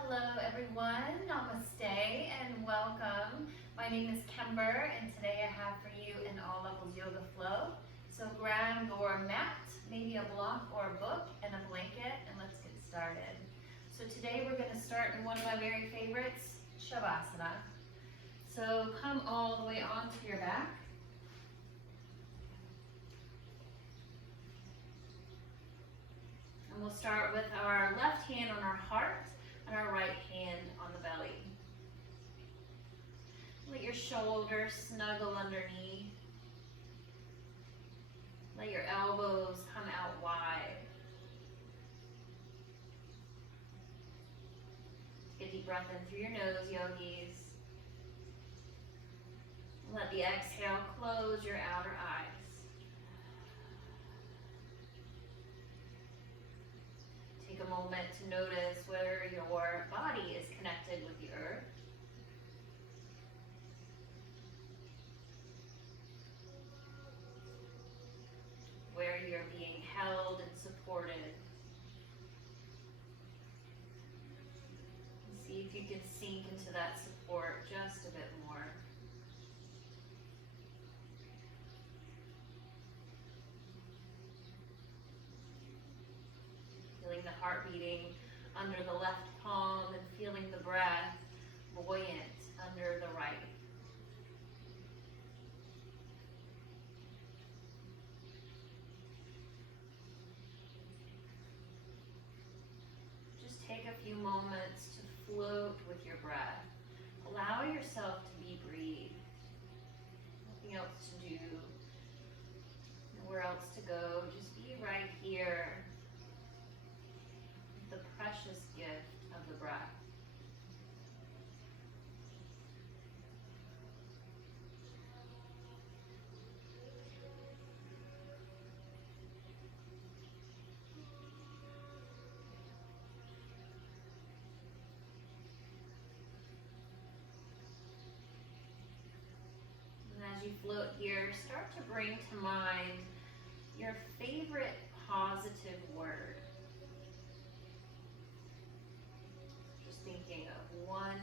Hello everyone, namaste and welcome. My name is Kember and today I have for you an all levels yoga flow. So grab your mat, maybe a block or a book and a blanket, and let's get started. So today we're going to start in one of my very favorites, Shavasana. So come all the way onto your back. And we'll start with our left hand on our heart and our right hand on the belly. Let your shoulders snuggle underneath. Let your elbows come out wide. Take a deep breath in through your nose, yogis. Let the exhale close your outer eyes. Take a moment to notice where your body is connected with the earth. Where you're being held and supported. And see if you can sink into that support just a bit more. Feeling the heart beating under the left palm and feeling the breath buoyant under the right. Just take a few moments to float with your breath. Allow yourself to be breathed. Nothing else to do. Nowhere else to go. Just be right here. The precious gift of the breath. And as you float here, start to bring to mind your favorite positive word. Thinking of one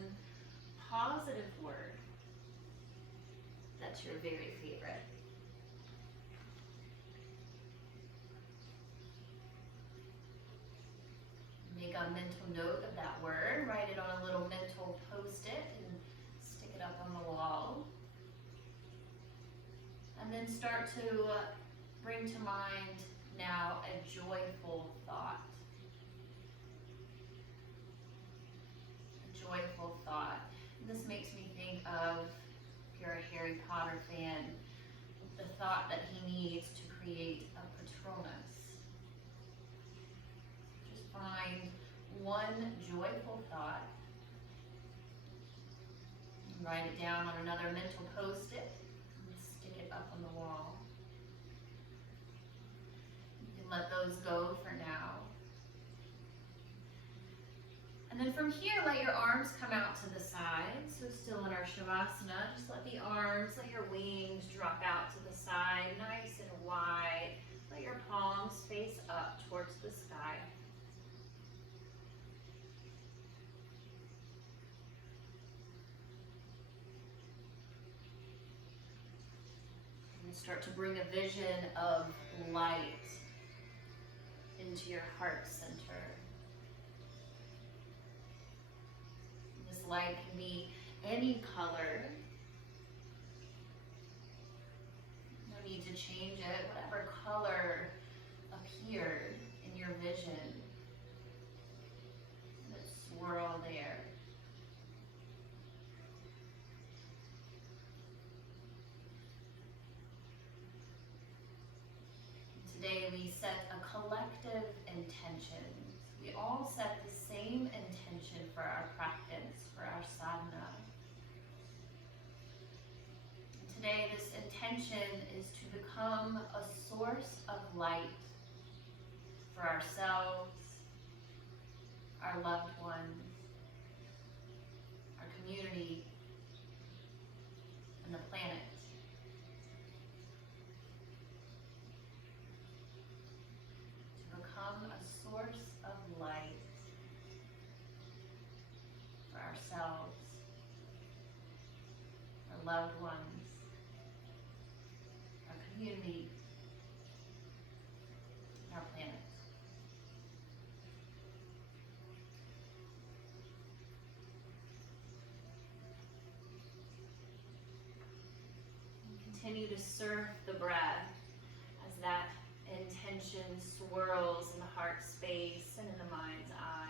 positive word that's your very favorite. Make a mental note of that word, write it on a little mental post-it and stick it up on the wall. And then start to bring to mind now a joyful thought. Joyful thought. And this makes me think of, if you're a Harry Potter fan, the thought that he needs to create a Patronus. Just find one joyful thought, and write it down on another mental post-it, and stick it up on the wall. You can let those go for now. And then from here, let your arms come out to the side. So still in our Shavasana, just let the arms, let your wings drop out to the side, nice and wide. Let your palms face up towards the sky. And start to bring a vision of light into your heart center. Light can be any color. No need to change it. Whatever color appeared in your vision, let it swirl there. Today we set a collective intention. We all set the same intention for our practice, for our sadhana. And today this intention is to become a source of light for ourselves, our loved ones, our community, and the planet. To become a source of light ourselves, our loved ones, our community, and our planet. And continue to surf the breath as that intention swirls in the heart space and in the mind's eye.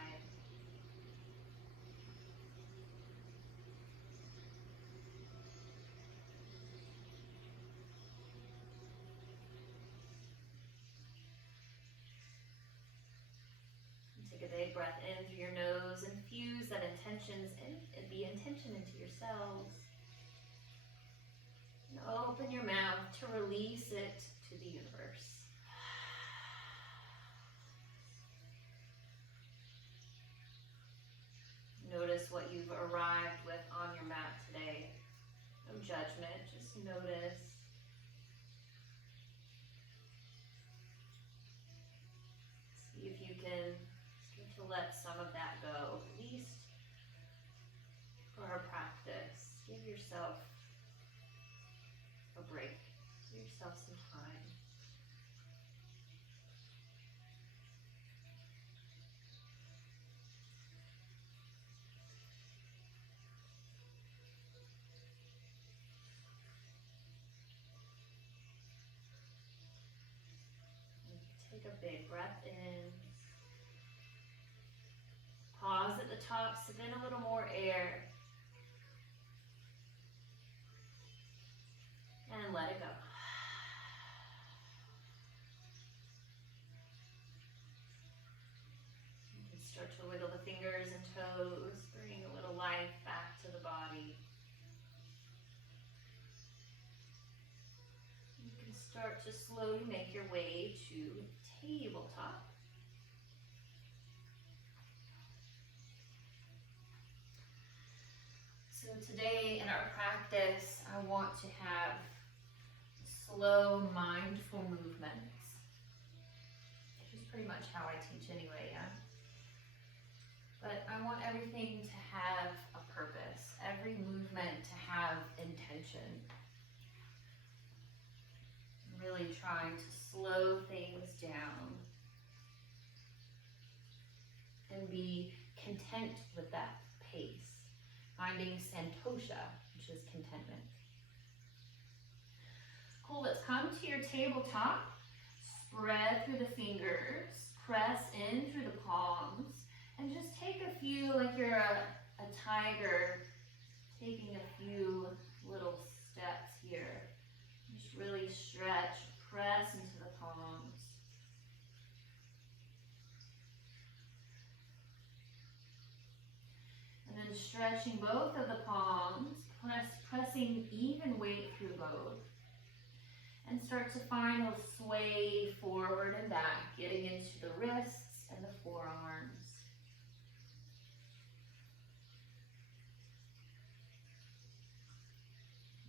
Take a big breath in through your nose, infuse that the intention into yourselves. And open your mouth to release it to the universe. Notice what you've arrived with on your mat today. No judgment, just notice. See if you can start to let some of that go, at least for our practice. Give yourself a break. Give yourself some time. Take a big breath in. Pause at the top, sip in a little more air. And let it go. You can start to wiggle the fingers and toes, bring a little life back to the body. You can start to slowly make your way to tabletop. So today in our practice, I want to have slow, mindful movements, which is pretty much how I teach anyway, yeah? But I want everything to have a purpose, every movement to have intention. I'm really trying to slow things down and be content with that pace. Finding santosha, which is contentment. Cool, let's come to your tabletop. Spread through the fingers, press in through the palms, and just take a few, like you're a tiger, taking a few little steps here. Just really stretch, press into the palms. And then stretching both of the palms, pressing even weight through both. And start to find a sway forward and back, getting into the wrists and the forearms.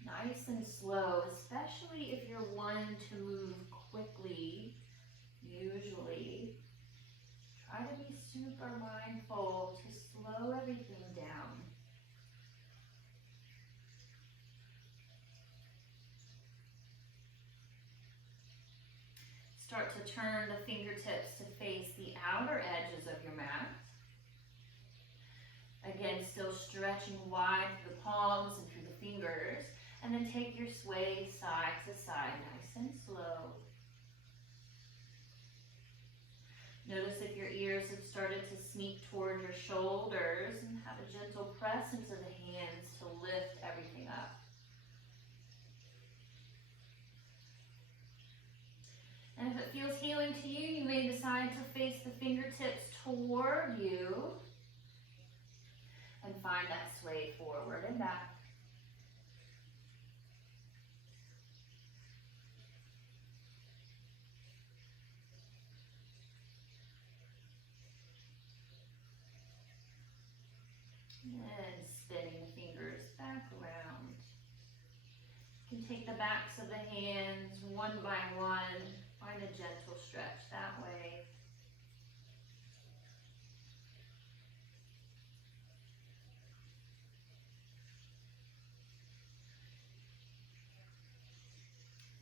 Nice and slow, especially if you're one to move quickly, usually. Try to be super mindful to slow everything down. Start to turn the fingertips to face the outer edges of your mat. Again, still stretching wide through the palms and through the fingers. And then take your sway side to side, nice and slow. Notice if your ears have started to sneak toward your shoulders, and have a gentle press into the hands to lift everything up. And if it feels healing to you, you may decide to face the fingertips toward you and find that sway forward and back. And spinning the fingers back around. You can take the backs of the hands one by one. Find a gentle stretch that way.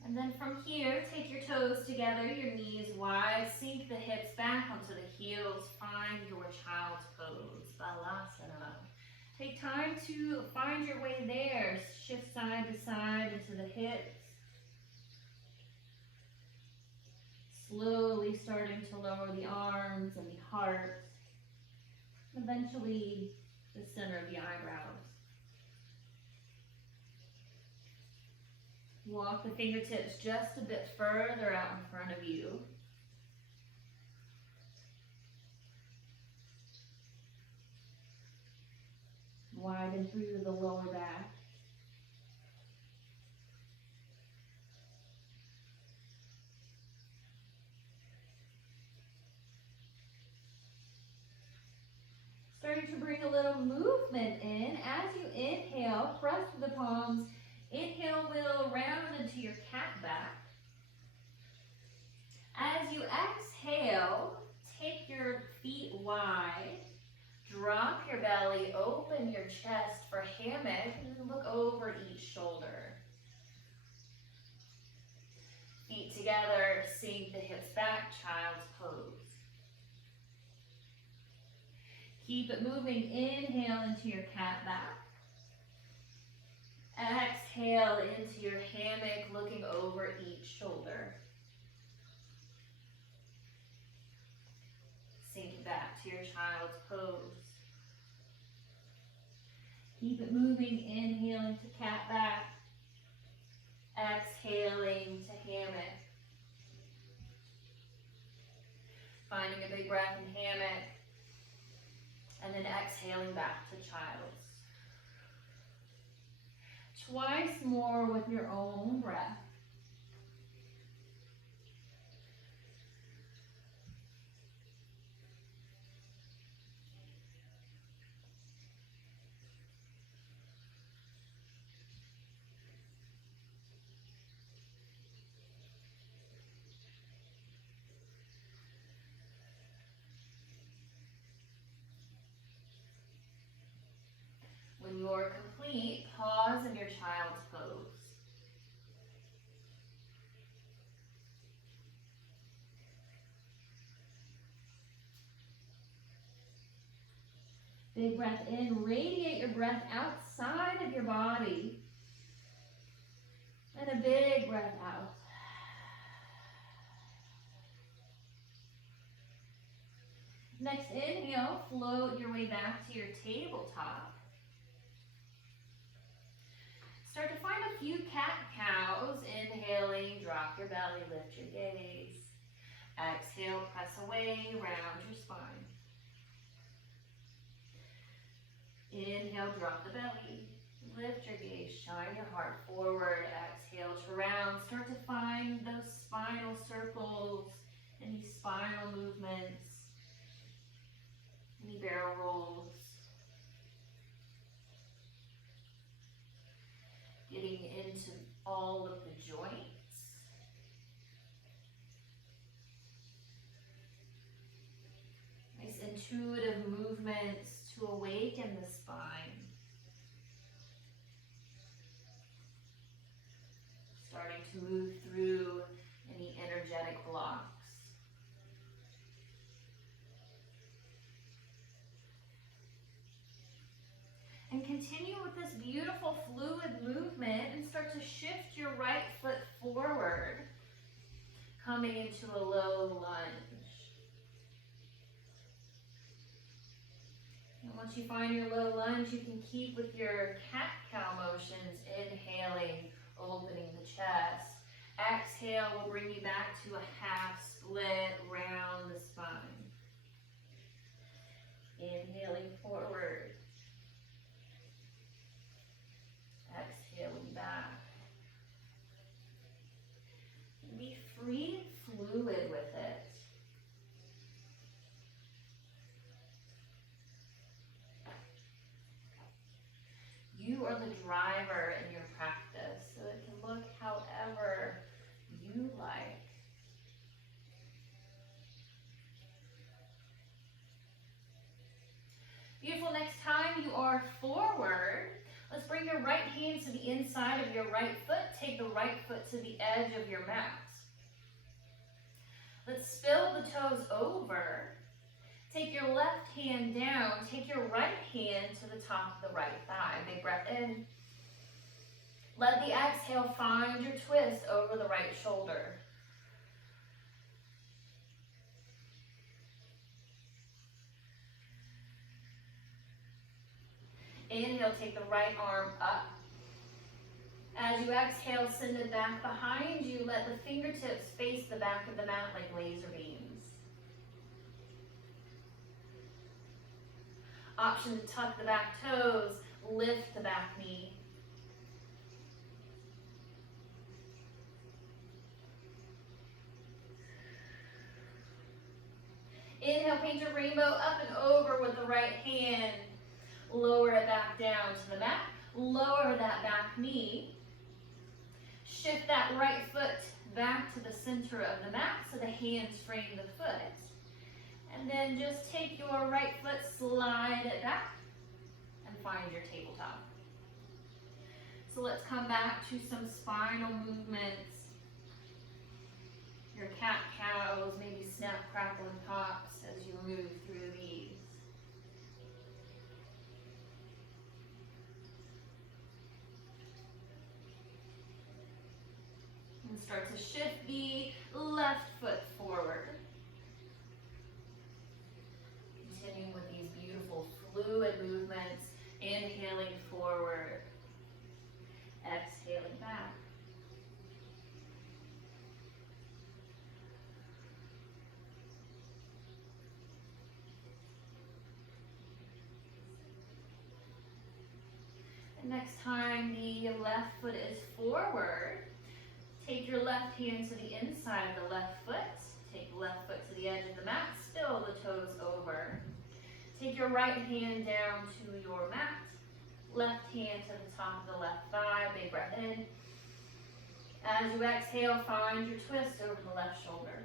And then from here, take your toes together, your knees wide, sink the hips back onto the heels, find your child's pose, Balasana. Take time to find your way there, shift side to side into the hips. Slowly starting to lower the arms and the heart, eventually the center of the eyebrows. Walk the fingertips just a bit further out in front of you. Widen through the lower back. Starting to bring a little movement in. As you inhale, press the palms. Inhale will round into your cat back. As you exhale, take your feet wide. Drop your belly, open your chest for hammock, and then look over each shoulder. Feet together, sink the hips back, child's pose. Keep it moving. Inhale into your cat back. Exhale into your hammock, looking over each shoulder. Sink back to your child's pose. Keep it moving. Inhaling to cat back. Exhaling to hammock. Finding a big breath in hammock. And then exhaling back to child's. Twice more with your own breath. When you're complete, pause in your child's pose. Big breath in, radiate your breath outside of your body. And a big breath out. Next inhale, float your way back to your tabletop. Start to find a few cat-cows. Inhaling, drop your belly, lift your gaze. Exhale, press away, round your spine. Inhale, drop the belly, lift your gaze, shine your heart forward. Exhale to round. Start to find those spinal circles, any spinal movements, any barrel rolls. Getting into all of the joints. Nice intuitive movements to awaken the spine. Starting to move through any energetic blocks. And continue with this beautiful fluid movement and start to shift your right foot forward, coming into a low lunge. And once you find your low lunge, you can keep with your cat-cow motions, inhaling, opening the chest. Exhale will bring you back to a half split, round the spine. Inhaling forward. Exhaling back. Be free and fluid with it. You are the driver in your practice, so it can look however you like. Beautiful. Next time you are forward, Let's bring your right hand to the inside of your right foot. Take the right foot to the edge of your mat. Let's spill the toes over. Take your left hand down. Take your right hand to the top of the right thigh. Big breath in. Let the exhale find your twist over the right shoulder. Inhale, take the right arm up. As you exhale, send it back behind you. Let the fingertips face the back of the mat like laser beams. Option to tuck the back toes, lift the back knee. Inhale, paint your rainbow up and over with the right hand. Lower it back down to the mat. Lower that back knee. Shift that right foot back to the center of the mat so the hands frame the foot. And then just take your right foot, slide it back, and find your tabletop. So let's come back to some spinal movements. Your cat-cows, maybe snap, crackle, and pops as you move through these. And start to shift the left foot forward. Continuing with these beautiful fluid movements, inhaling forward, exhaling back. And next time the left foot is forward, take your left hand to the inside of the left foot. Take the left foot to the edge of the mat. Spill the toes over. Take your right hand down to your mat. Left hand to the top of the left thigh. Big breath in. As you exhale, find your twist over the left shoulder.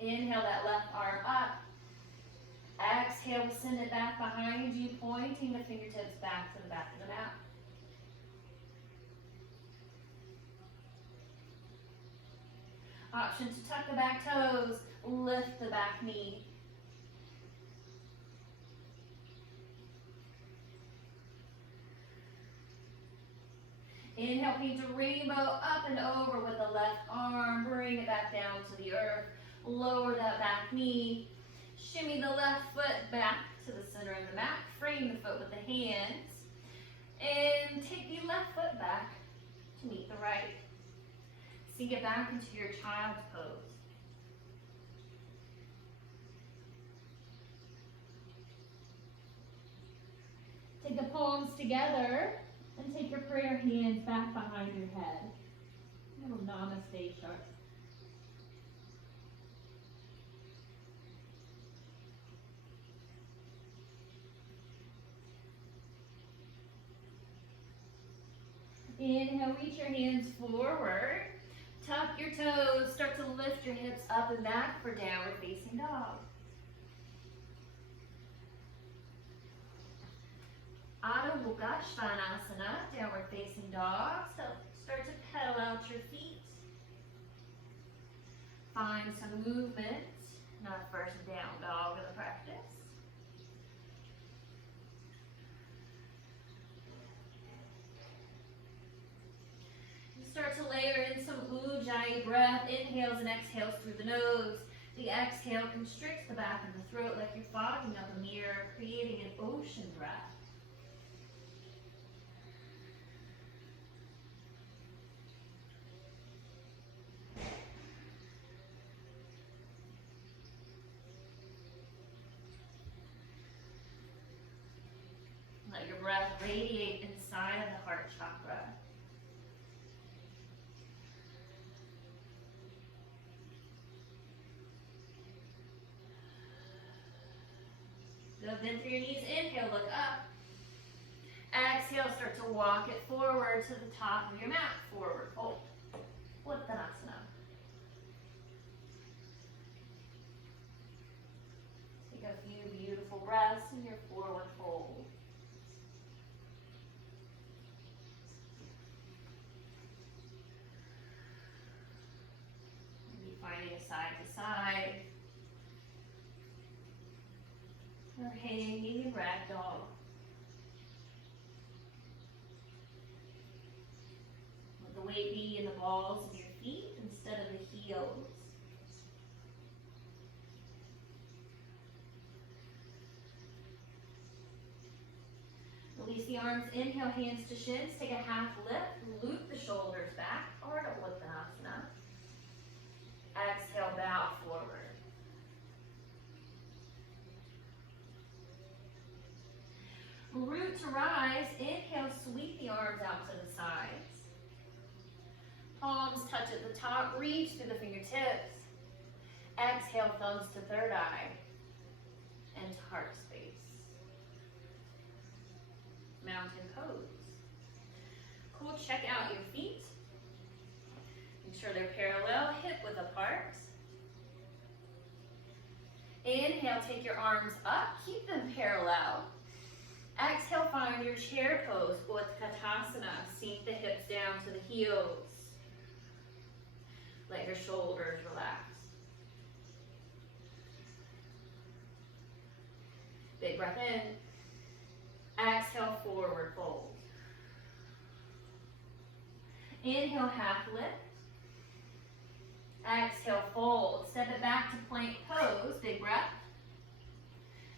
Inhale that left arm up. Exhale, send it back behind you, pointing the fingertips back to the back of the mat. Option to tuck the back toes, lift the back knee. Inhale, paint a rainbow up and over with the left arm. Bring it back down to the earth. Lower that back knee. Shimmy the left foot back to the center of the mat. Frame the foot with the hands. And take the left foot back to meet the right. Sink it back into your child's pose. Take the palms together and take your prayer hands back behind your head. Little namaste shark. Inhale, reach your hands forward. Tuck your toes. Start to lift your hips up and back for downward facing dog. Adho Mukha Svanasana, downward facing dog. So start to pedal out your feet. Find some movement, not first down dog in the practice. Start to layer in some Ujjayi breath, inhales and exhales through the nose. The exhale constricts the back of the throat like you're fogging up a mirror, creating an ocean breath. Let your breath radiate inside of the heart chakra. Go bend through your knees, inhale, look up. Exhale, start to walk it forward to the top of your mat, forward fold. Uttanasana. a few beautiful breaths in your forward fold. Maybe finding a side to side. Or hanging in ragdoll. Let the weight be in the balls of your feet instead of the heels. Release the arms, inhale, hands to shins, take a half lift, loop the shoulders back, Ardha Uttanasana. Exhale, bow forward. Root to rise, inhale, sweep the arms out to the sides. Palms touch at the top, reach through the fingertips. Exhale, thumbs to third eye and to heart space. Mountain pose. Cool, check out your feet. Make sure they're parallel, hip width apart. Inhale, take your arms up, keep them parallel. Exhale, find your chair pose, Utkatasana. Sink the hips down to the heels. Let your shoulders relax. Big breath in. Exhale, forward fold. Inhale, half lift. Exhale, fold. Step it back to plank pose. Big breath.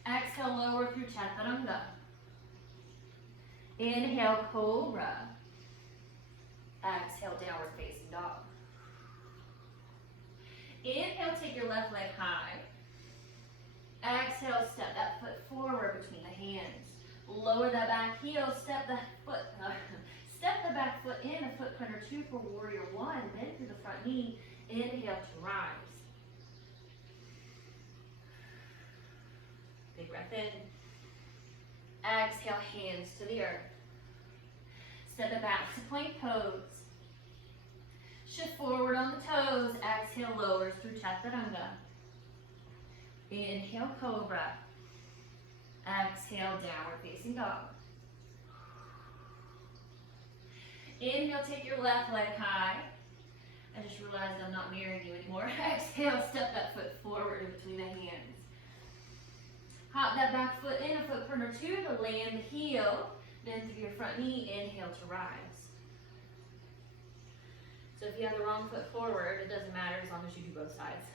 Exhale, lower through Chaturanga. Inhale, cobra. Exhale, downward facing dog. Inhale, take your left leg high. Exhale, step that foot forward between the hands. Lower that back heel, step the back foot in, a footprint or two for warrior one. Bend through the front knee. Inhale to rise. Big breath in. Exhale, hands to the earth. Step it back to plank pose. Shift forward on the toes. Exhale, lowers through Chaturanga. Inhale, cobra. Exhale, downward facing dog. Inhale, take your left leg high. I just realized I'm not mirroring you anymore. Exhale, step that foot forward in between the hands. Hop that back foot in, a footprint or two to land the heel. Bend through your front knee, inhale to rise. So if you have the wrong foot forward, it doesn't matter as long as you do both sides.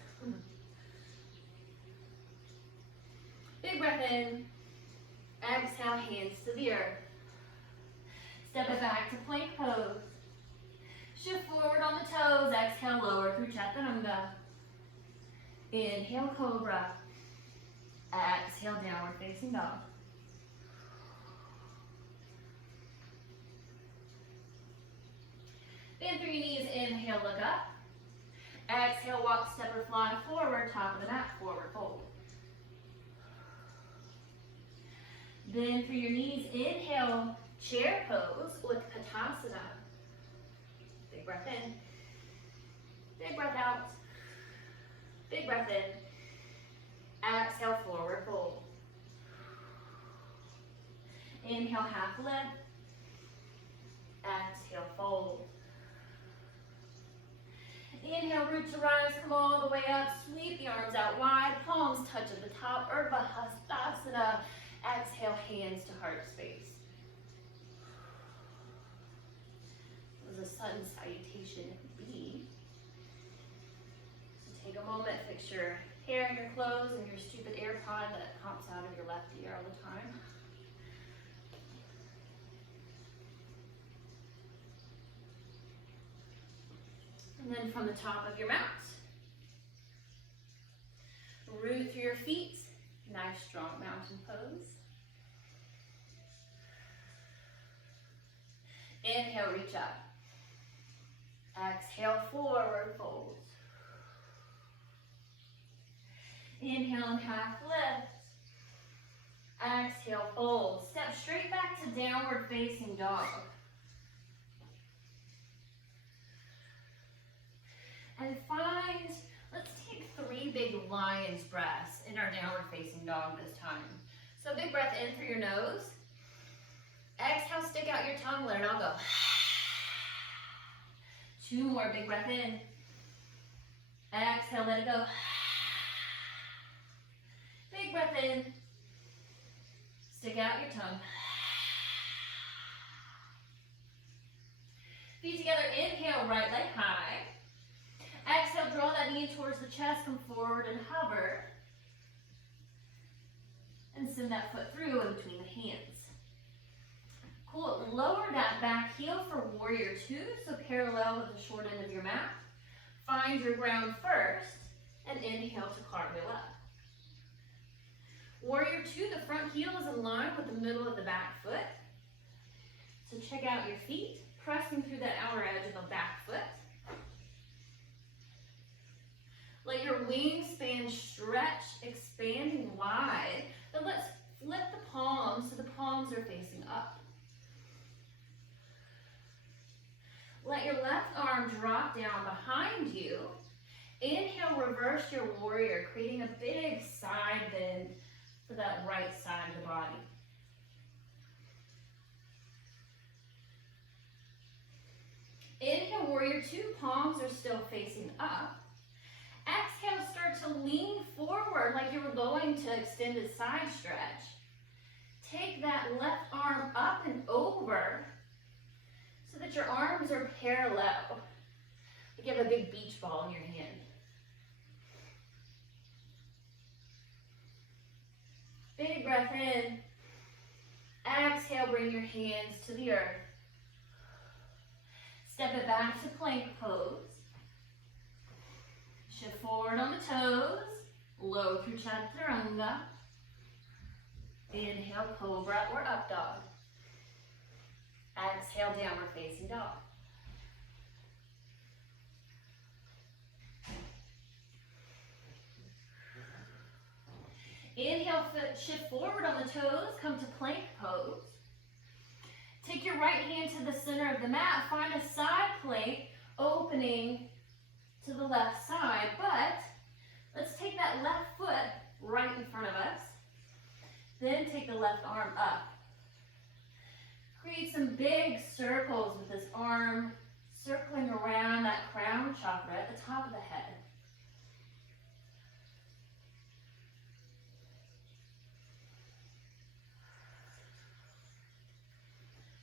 Big breath in. Exhale, hands to the earth. Step it back to plank pose. Shift forward on the toes. Exhale, lower through Chaturanga. Inhale, cobra. Exhale, downward facing dog. Bend through your knees, inhale, look up. Exhale, walk, step or fly forward, top of the mat, forward fold. Bend through your knees, inhale, chair pose with Utkatasana. Big breath in. Big breath out. Big breath in. Exhale, forward fold. Inhale, half lift. Exhale, fold. Inhale, root to rise, come all the way up. Sweep the arms out wide, palms touch at the top. Urdhva Hastasana. Exhale, hands to heart space. This is a sun salutation B. So take a moment, fix your hair and your clothes and your stupid AirPod that pops out of your left ear all the time. And then from the top of your mat, root through your feet, nice strong mountain pose. Inhale, reach up. Exhale, forward fold. Inhale and half lift. Exhale, fold. Step straight back to downward facing dog. And find, let's take 3 big lion's breaths in our downward facing dog this time. So big breath in through your nose. Exhale, stick out your tongue, let it all go. 2 more, big breath in. Exhale, let it go. Big breath in. Stick out your tongue. Feet together, inhale, right leg high. Exhale, draw that knee towards the chest, come forward and hover. And send that foot through in between the hands. Cool, lower that back heel for warrior 2, so parallel with the short end of your mat. Find your ground first, and inhale to cartwheel up. Warrior 2, the front heel is in line with the middle of the back foot. So check out your feet, pressing through that outer edge of the back foot. Let your wingspan stretch, expanding wide. Then let's flip the palms so the palms are facing up. Let your left arm drop down behind you. Inhale, reverse your warrior, creating a big side bend for that right side of the body. Inhale, warrior 2, palms are still facing up. Exhale, start to lean forward like you were going to extended side stretch. Take that left arm up and over so that your arms are parallel. Like you have a big beach ball in your hand. Big breath in. Exhale, bring your hands to the earth. Step it back to plank pose. Shift forward on the toes. Low through chaturanga. Inhale, cobra or up dog. Exhale, downward facing dog. Inhale, shift forward on the toes, come to plank pose. Take your right hand to the center of the mat, find a side plank opening to the left side, but let's take that left foot right in front of us. Then take the left arm up. Create some big circles with this arm circling around that crown chakra at the top of the head.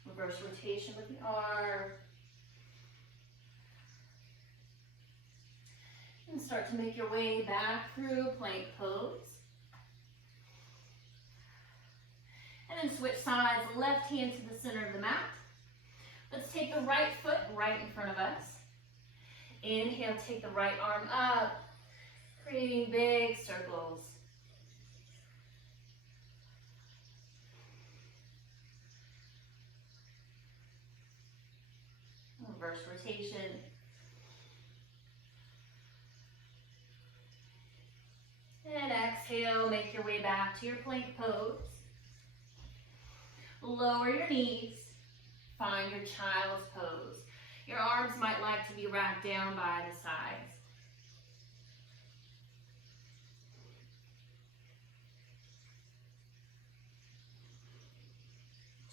Reverse rotation with the arm. And start to make your way back through plank pose. And then switch sides, left hand to the center of the mat. Let's take the right foot right in front of us. Inhale, take the right arm up, creating big circles. Reverse rotation. And exhale, make your way back to your plank pose. Lower your knees, find your child's pose. Your arms might like to be wrapped down by the sides.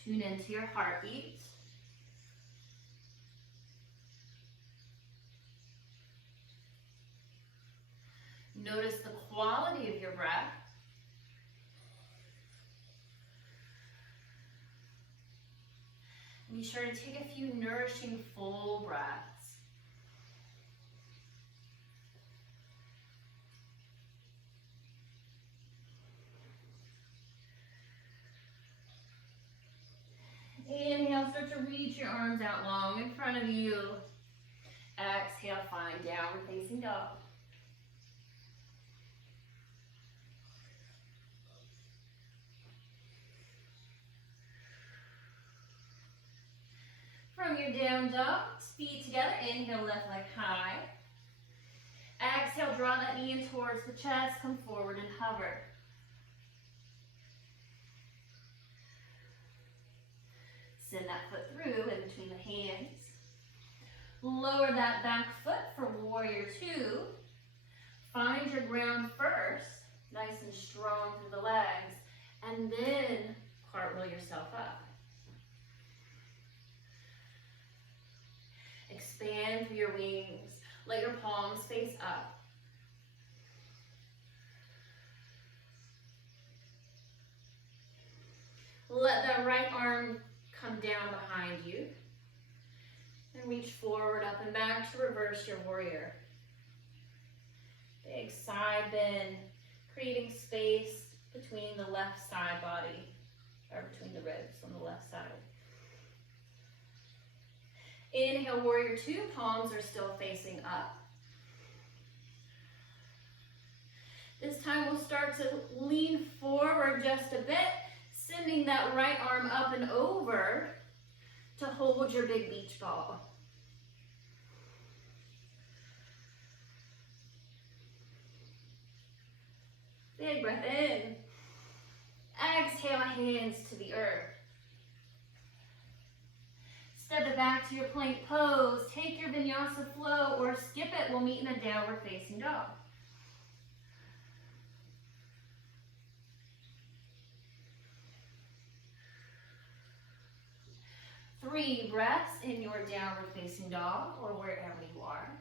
Tune into your heartbeat. Notice the quality of your breath. Be sure to take a few nourishing full breaths. Inhale, start to reach your arms out long in front of you. Exhale, find downward facing dog. From your down dog, feet together, inhale, left leg high. Exhale, draw that knee in towards the chest, come forward and hover. Send that foot through in between the hands. Lower that back foot for warrior 2. Find your ground first, nice and strong through the legs, and then cartwheel yourself up. Expand through your wings. Let your palms face up. Let that right arm come down behind you. And reach forward, up and back to reverse your warrior. Big side bend, creating space between the left side body, or between the ribs on the left side. Inhale, warrior two, palms are still facing up. This time we'll start to lean forward just a bit, sending that right arm up and over to hold your big beach ball. Big breath in. Exhale, hands to the earth. Step it back to your plank pose. Take your vinyasa flow or skip it. We'll meet in a downward facing dog. Three breaths in your downward facing dog or wherever you are.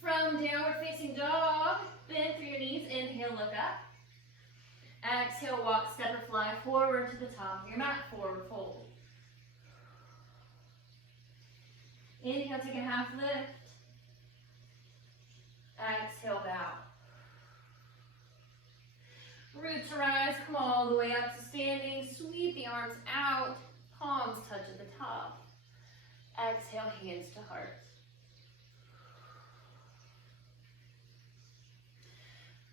From downward facing dog, bend through your knees, inhale, look up. Exhale, walk, step or fly forward to the top of your mat, forward fold. Inhale, take a half lift. Exhale, bow. Root to rise, come all the way up to standing. Sweep the arms out, palms touch at the top. Exhale, hands to heart.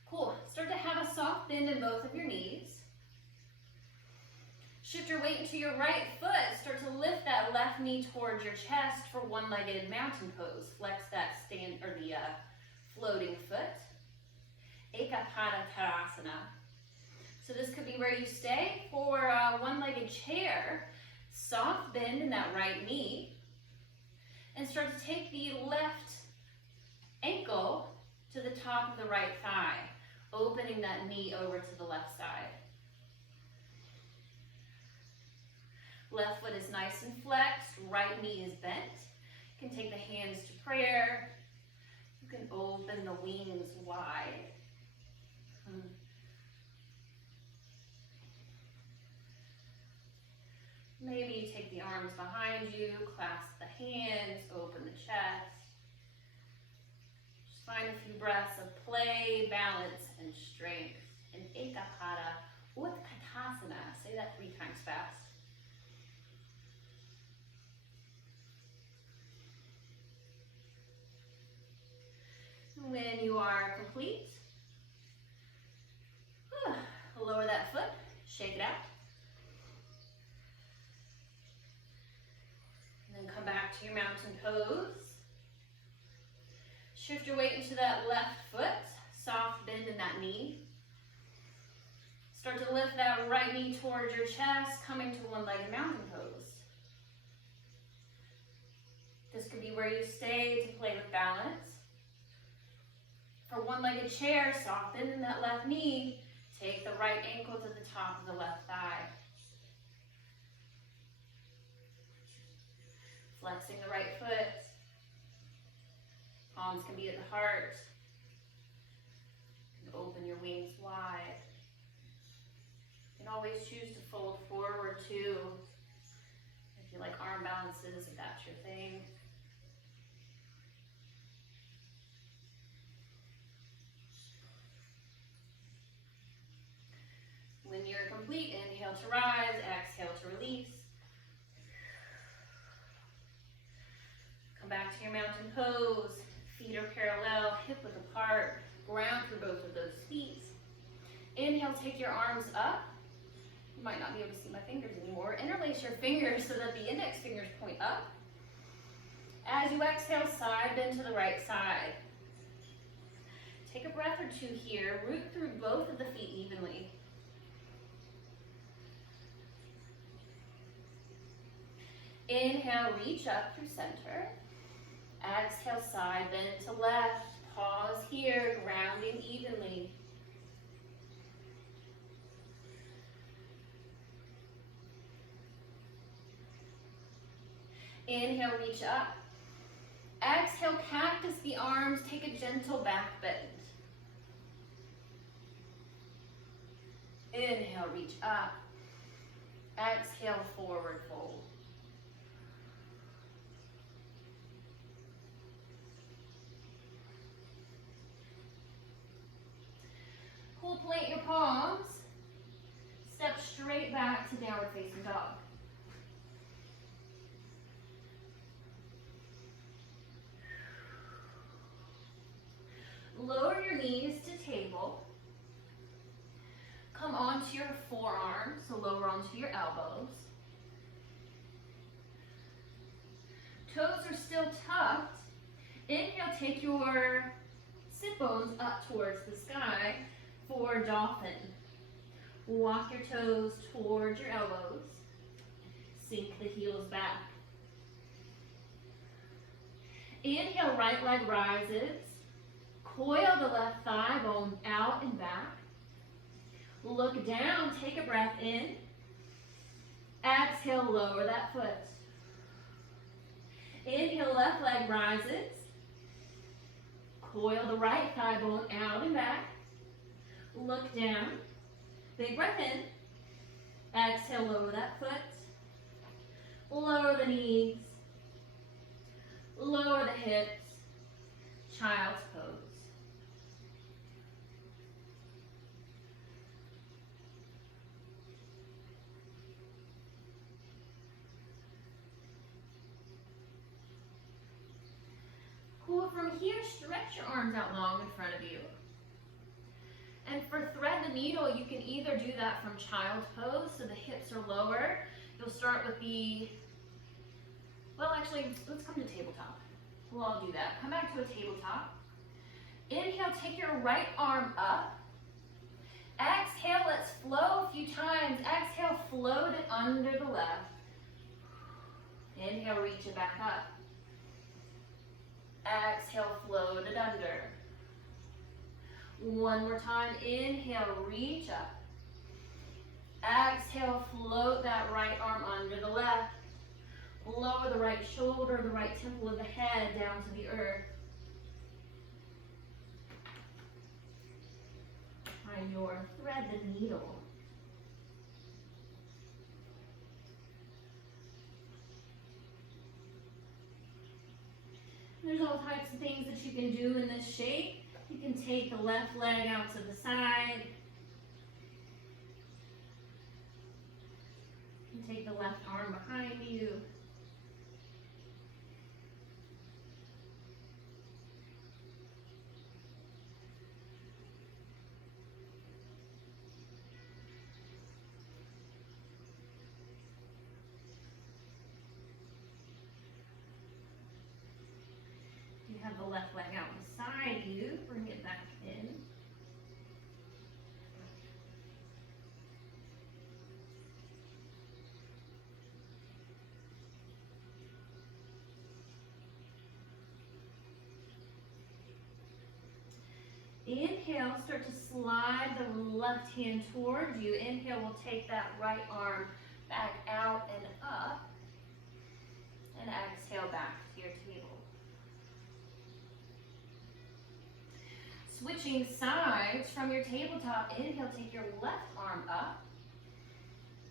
Cool. Start to have a soft bend in both of your knees. Shift your weight into your right foot. Start to lift that left knee towards your chest for one-legged mountain pose. Flex that stand or the floating foot. Ekapada-tadasana. So this could be where you stay for a one-legged chair. Soft bend in that right knee. And start to take the left ankle to the top of the right thigh, opening that knee over to the left side. Left foot is nice and flexed, right knee is bent. You can take the hands to prayer. You can open the wings wide. Maybe you take the arms behind you, clasp the hands, open the chest. Just find a few breaths of play, balance, and strength. And Ekapada Utkatasana. Say that 3 times fast. When you are complete, lower that foot, shake it out. And then come back to your mountain pose. Shift your weight into that left foot, soft bend in that knee. Start to lift that right knee towards your chest, coming to one-legged mountain pose. This could be where you stay to play with balance. For one-legged chair, soft bend in that left knee. Take the right ankle to the top of the left thigh. Flexing the right foot. Palms can be at the heart. You can open your wings wide. You can always choose to fold forward too. If you like arm balances, if that's your thing. When you're complete, inhale to rise, exhale to release. Come back to your mountain pose. Feet are parallel, hip width apart. Ground through both of those feet. Inhale, take your arms up. You might not be able to see my fingers anymore. Interlace your fingers so that the index fingers point up. As you exhale, side bend to the right side. Take a breath or two here. Root through both of the feet evenly. Inhale, reach up through center. Exhale, side bend to left. Pause here, grounding evenly. Inhale, reach up. Exhale, cactus the arms. Take a gentle back bend. Inhale, reach up. Exhale, forward fold. Cool, plant your palms. Step straight back to downward facing dog. Lower your knees to table. Come onto your forearms, so lower onto your elbows. Toes are still tucked. Inhale, take your sit bones up towards the sky for dolphin. Walk your toes towards your elbows. Sink the heels back. Inhale, right leg rises. Coil the left thigh bone out and back. Look down, take a breath in. Exhale, lower that foot. Inhale, left leg rises. Coil the right thigh bone out and back. Look down. Big breath in. Exhale, lower that foot. Lower the knees. Lower the hips. Child's pose. Cool, from here, stretch your arms out long in front of you. And for thread the needle, you can either do that from child's pose, so the hips are lower. You'll start with the, well actually, let's come to tabletop. We'll all do that. Come back to a tabletop. Inhale, take your right arm up. Exhale, let's flow a few times. Exhale, float it under the left. Inhale, reach it back up. Exhale, float it under. One more time. Inhale, reach up. Exhale, float that right arm under the left. Lower the right shoulder, the right temple of the head down to the earth. Find your thread the needle. There's all types of things that you can do in this shape. You can take the left leg out to the side. You can take the left arm behind you. Have the left leg out beside you, bring it back in. Inhale, start to slide the left hand towards you. Inhale, we'll take that right arm back out and up. And exhale back to your table. Switching sides from your tabletop, inhale, take your left arm up.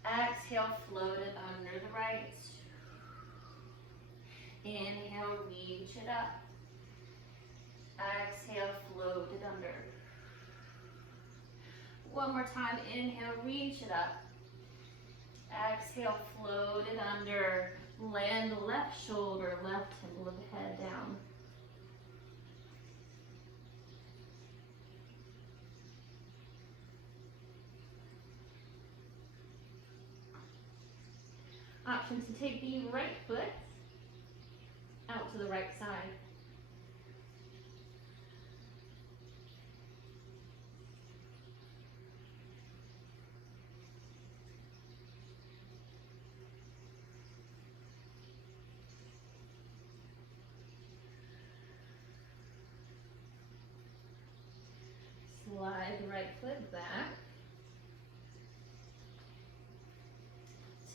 Exhale, float it under the right. Inhale, reach it up. Exhale, float it under. One more time, inhale, reach it up. Exhale, float it under. Land the left shoulder, left temple of the head down. Option to take the right foot out to the right side. slide the right foot back.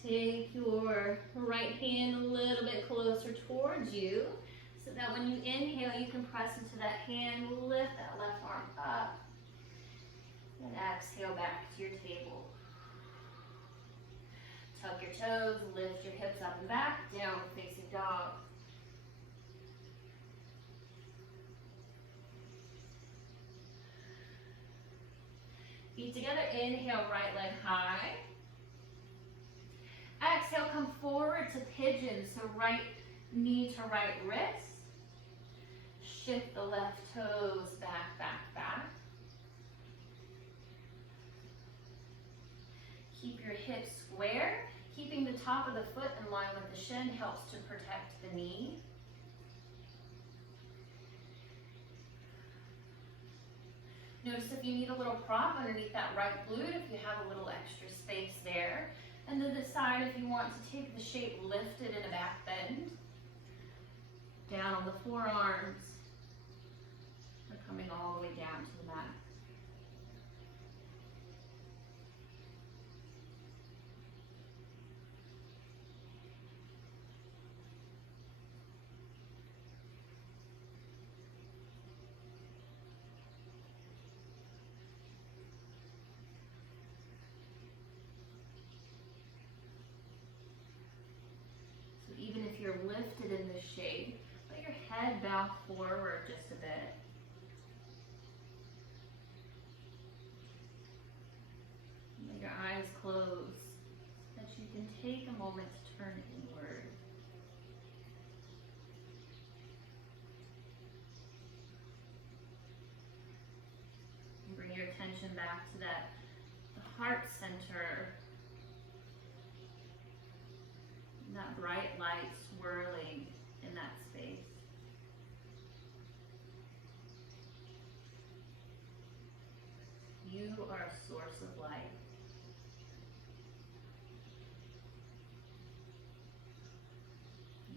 Take your right hand a little bit closer towards you so that when you inhale, you can press into that hand, lift that left arm up, and exhale back to your table. Tuck your toes, lift your hips up and back, down facing dog. Feet together, inhale, right leg high. Exhale, come forward to pigeon, so right knee to right wrist. Shift the left toes back, back, back. Keep your hips square. Keeping the top of the foot in line with the shin helps to protect the knee. Notice if you need a little prop underneath that right glute, if you have a little extra space there. And then decide if you want to take the shape lifted in a back bend. Down on the forearms. Or coming all the way down to the mat. Even if you're lifted in this shape, let your head bow forward just a bit. Let your eyes close so that you can take a moment to turn inward. And bring your attention back to that, the heart center. That bright light swirling in that space. You are a source of light.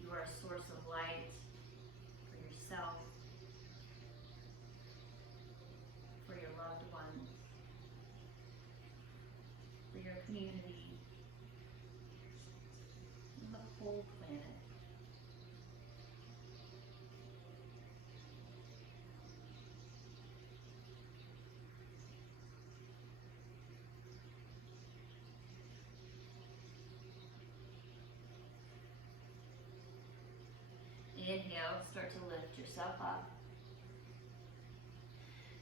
You are a source of light for yourself, for your loved ones, for your community, whole planet. Inhale, start to lift yourself up.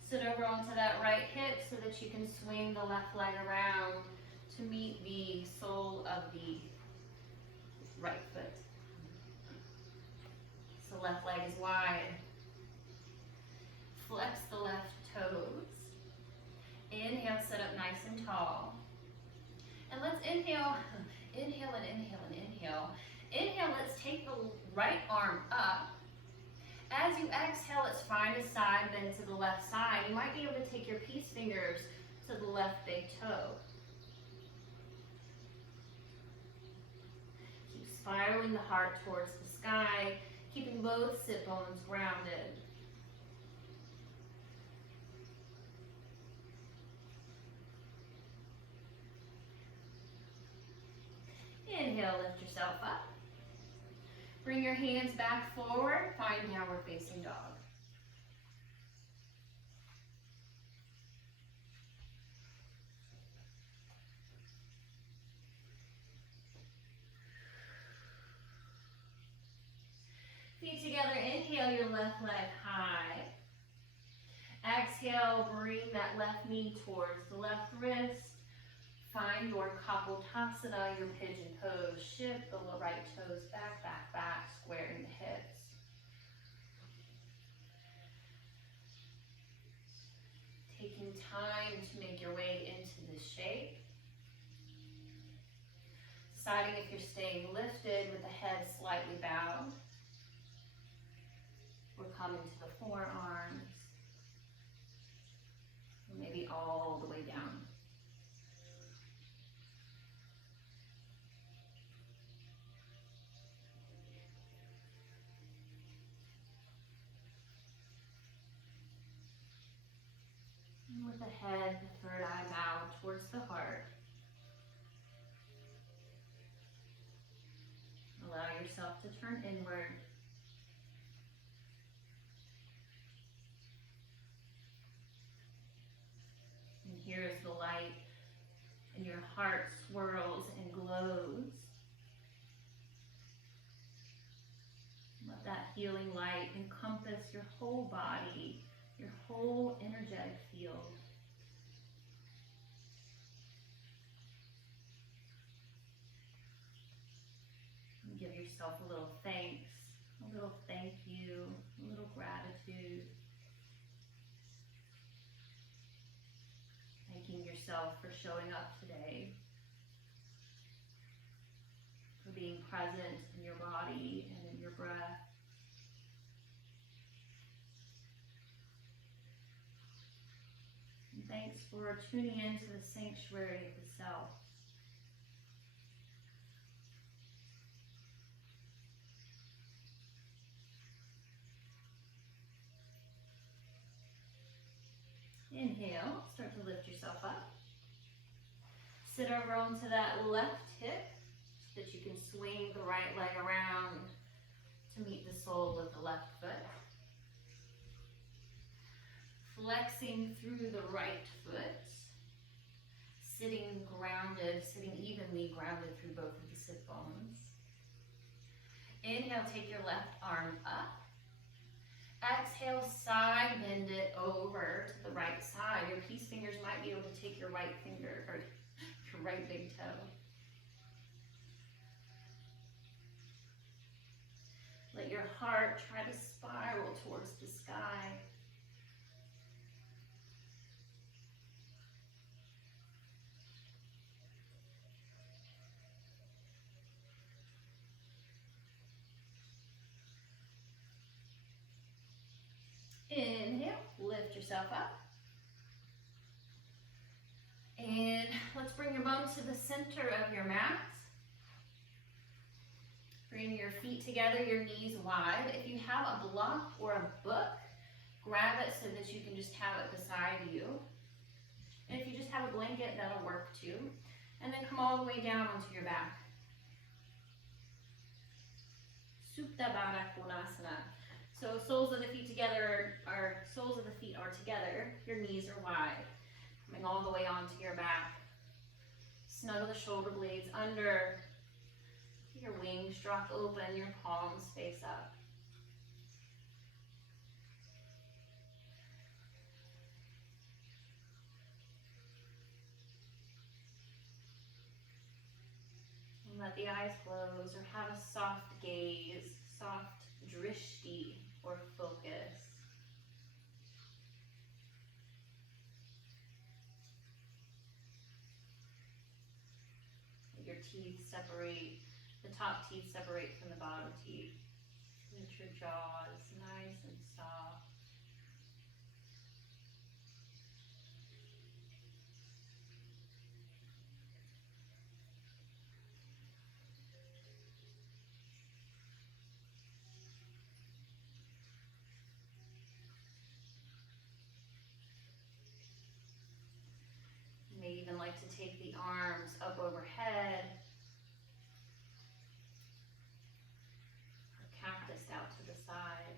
Sit over onto that right hip so that you can swing the left leg around to meet the sole of the right foot. So left leg is wide. Flex the left toes. Inhale, sit up nice and tall. And let's inhale, inhale and inhale and inhale. Inhale, let's take the right arm up. As you exhale, let's find a side bend to the left side. You might be able to take your peace fingers to the left big toe. Keep spiraling the heart towards the sky, keeping both sit bones grounded. Inhale, lift yourself up. Bring your hands back forward, find downward facing dog. Feet together, inhale your left leg high. Exhale, bring that left knee towards the left wrist. Find your Kapotasana, your pigeon pose. Shift the right toes back, back, back, squaring the hips. Taking time to make your way into this shape. Deciding if you're staying lifted with the head slightly bowed. We're coming to the forearms. Maybe all the way down. And we're the head, the third eye bowed towards the heart. Allow yourself to turn inward. And here is the light, and your heart swirls and glows. Let that healing light encompass your whole body, your whole energetic field. And give yourself a little thanks, a little thank you, a little gratitude. Thanking yourself for showing up today, for being present in your body and in your breath. And thanks for tuning into the sanctuary of the self. Inhale, start to lift yourself up. Sit over onto that left hip so that you can swing the right leg around to meet the sole of the left foot. Flexing through the right foot. Sitting grounded, sitting evenly grounded through both of the sit bones. Inhale, take your left arm up. Exhale, side bend it over to the right side. Your peace fingers might be able to take your right finger, or your right big toe. Let your heart try to spiral towards the sky. Inhale, lift yourself up. And let's bring your bum to the center of your mat. Bring your feet together, your knees wide. If you have a block or a book, grab it so that you can just have it beside you. And if you just have a blanket, that'll work too. And then come all the way down onto your back. Supta Baddha Konasana. So soles of the feet together, soles of the feet are together, your knees are wide. Coming all the way onto your back. Snuggle the shoulder blades under. Your wings drop open, your palms face up. And let the eyes close or have a soft gaze, soft drishti or focus. Let your teeth separate, the top teeth separate from the bottom teeth. Let your jaw is nice and soft. You may even like to take the arms up overhead, or cactus out to the side.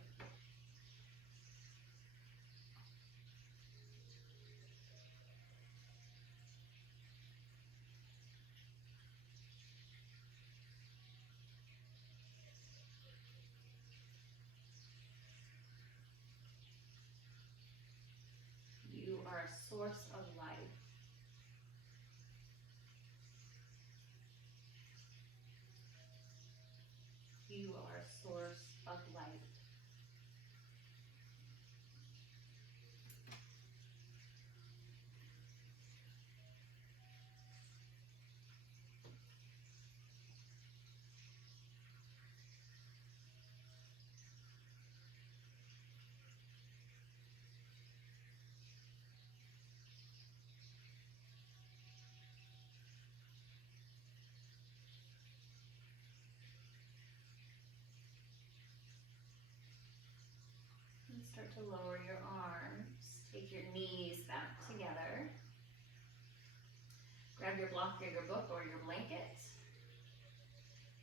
You are a source of life. You are a source of light. And start to lower your arms. Take your knees back together. your block or your book or your blanket.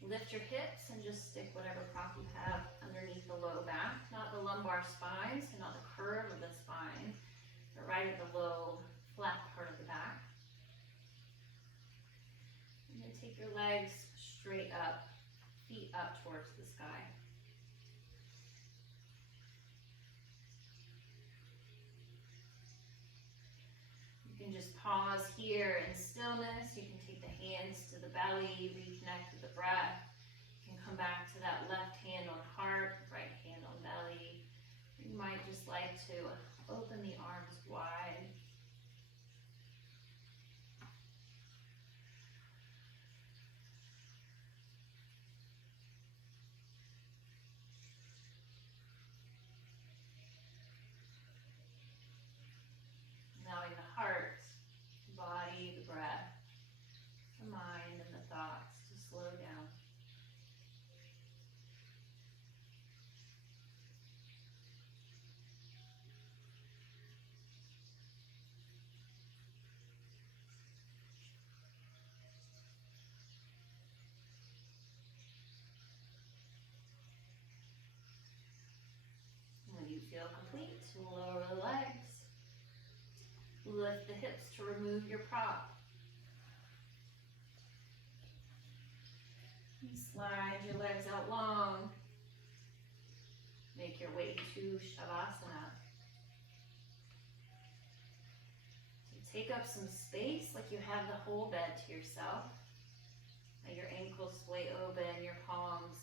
Lift your hips and just stick whatever prop you have underneath the low back, not the lumbar spine, so not the curve of the spine, but right at the low, flat part of the back. And then take your legs straight up, feet up towards the sky. You can just pause here in stillness. You can take the hands to the belly, reconnect with the breath. You can come back to that left hand on heart, right hand on belly. You might just like to open the arms wide. Allowing the heart, the body, the breath, the mind, and the thoughts to slow down. When you feel complete, lower the legs. Lift the hips to remove your prop. And slide your legs out long. Make your way to Shavasana. So take up some space like you have the whole bed to yourself. Let your ankles splay open, your palms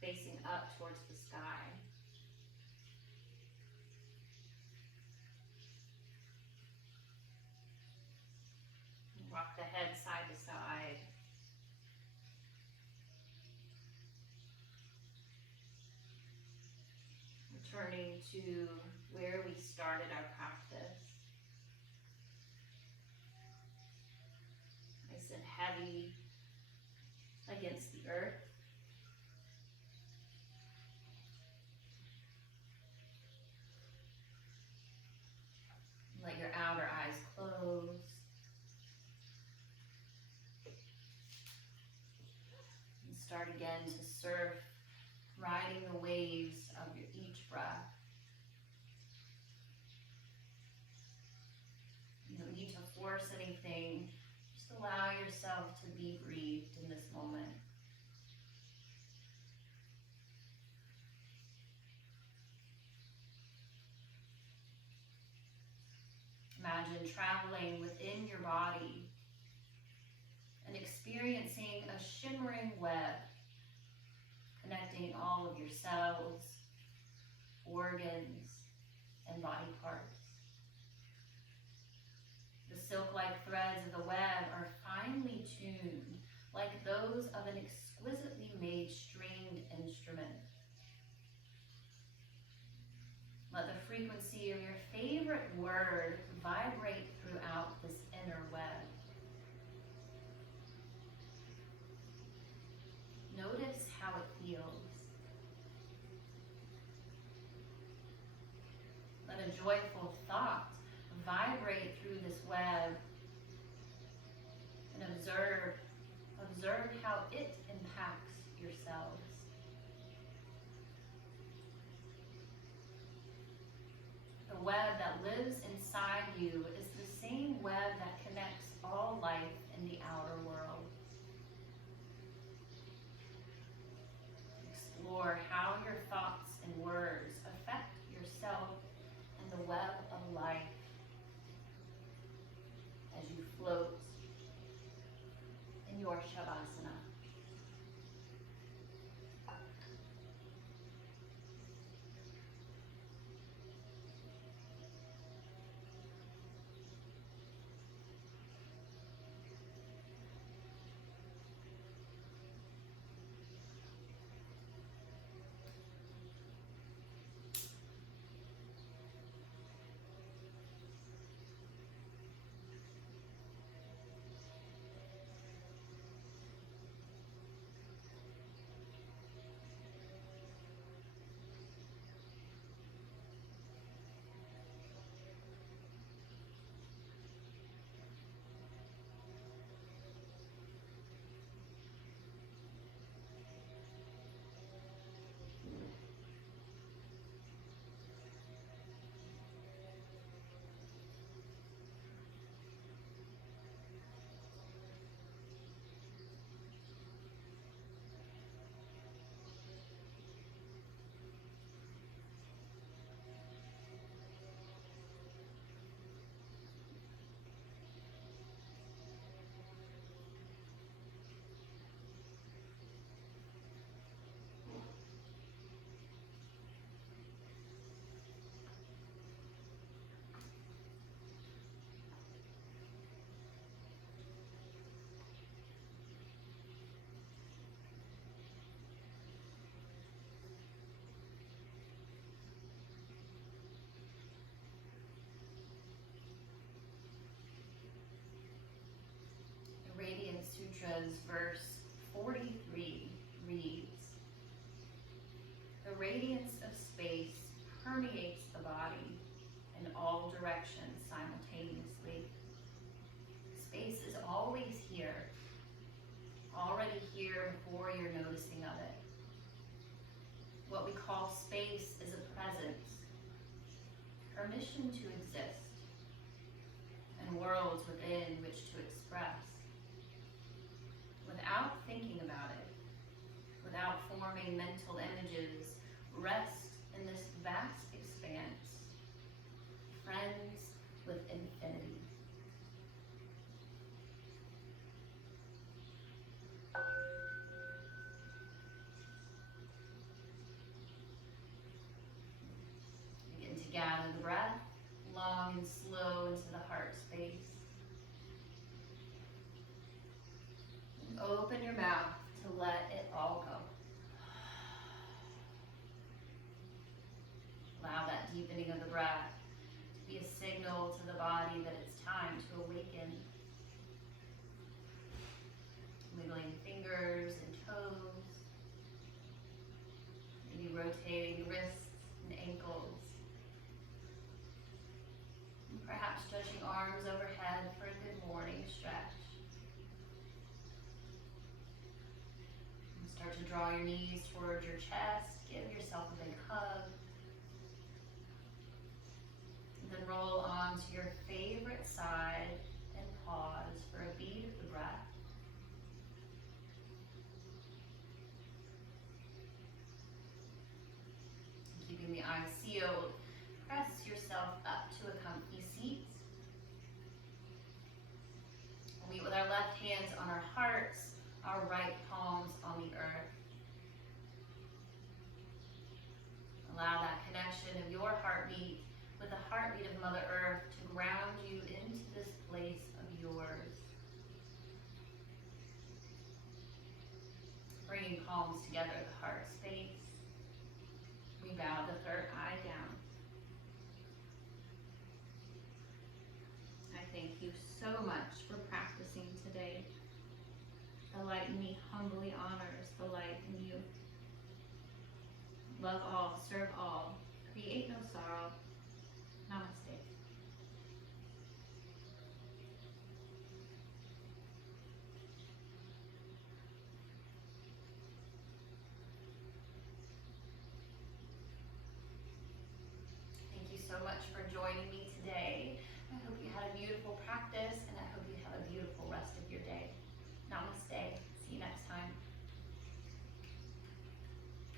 facing up towards the sky. Rock the head side to side. Returning to where we started our practice. Nice and heavy against the earth. Let your outer eyes close. Start again to surf, riding the waves of your each breath. You don't need to force anything. Just allow yourself to be breathed in this moment. Imagine traveling within your body and experiencing a shimmering web connecting all of your cells, organs, and body parts. The silk-like threads of the web are finely tuned, like those of an exquisitely made stringed instrument. Let the frequency of your favorite word vibrate throughout this inner web. Notice how it feels. Let a joyful thought vibrate through this web and observe how it impacts your cells. The web that lives inside you is the same web that connects all life in the outer world. Explore how your thoughts and words affect yourself and the web of life as you float in your Shavasana. Sutra's verse 43 reads, "The radiance of space permeates the body in all directions simultaneously." Space is always here, already here before you're noticing of it. What we call space is a presence, permission to exist, and worlds within which to express. Without thinking about it, without forming mental images, rest in this vast expanse, friends with infinity. Begin to gather the breath, long and slow into the heart space. And open your mouth to let it all go. Allow that deepening of the breath to be a signal to the body that it's time to awaken. Wiggling fingers and toes, maybe rotating wrists and ankles. And perhaps stretching arms overhead for a good morning stretch. And start to draw your knees towards your chest. Give yourself a big hug. And then roll onto your favorite side and pause for a beat of the breath. Keeping the eyes sealed, press yourself up to a comfy seat. We'll meet with our left hands on our hearts, our right palms on the earth. Allow that connection of your heartbeat with the heartbeat of Mother Earth to ground you into this place of yours. Bringing palms together at the heart space. We bow the third eye down. I thank you so much for practicing today. The light in me humbly honors the light in you. Love all, serve all, create no sorrow. Namaste. Thank you so much for joining me today. I hope you had a beautiful practice, and I hope you have a beautiful rest